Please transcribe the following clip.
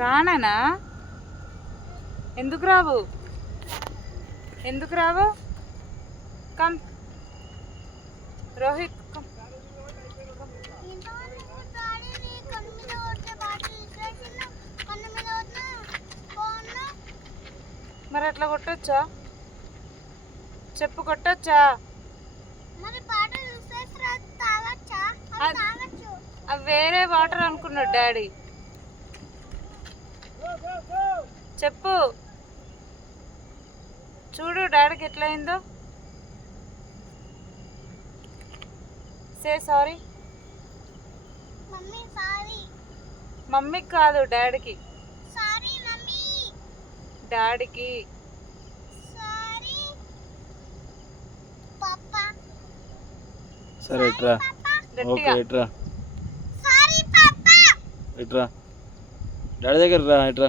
రానా? ఎందుకు రావు? ఎందుకు రావు? Come Rohit come. మరి అట్లా కొట్టొచ్చా? చెప్పు, కొట్టొచ్చా? అవి వేరే వాటర్ అనుకున్నాడు డాడీ. చెప్పు, చూడు డాడీకి ఎట్లా అయిందో. Say sorry. మమ్మీకి కాదు, డాడీకి. డాడీకి. సరే ఇట్రా. ఓకే ఇట్రా. ఇట్రా డాడీ దగ్గర రా. ఇట్రా.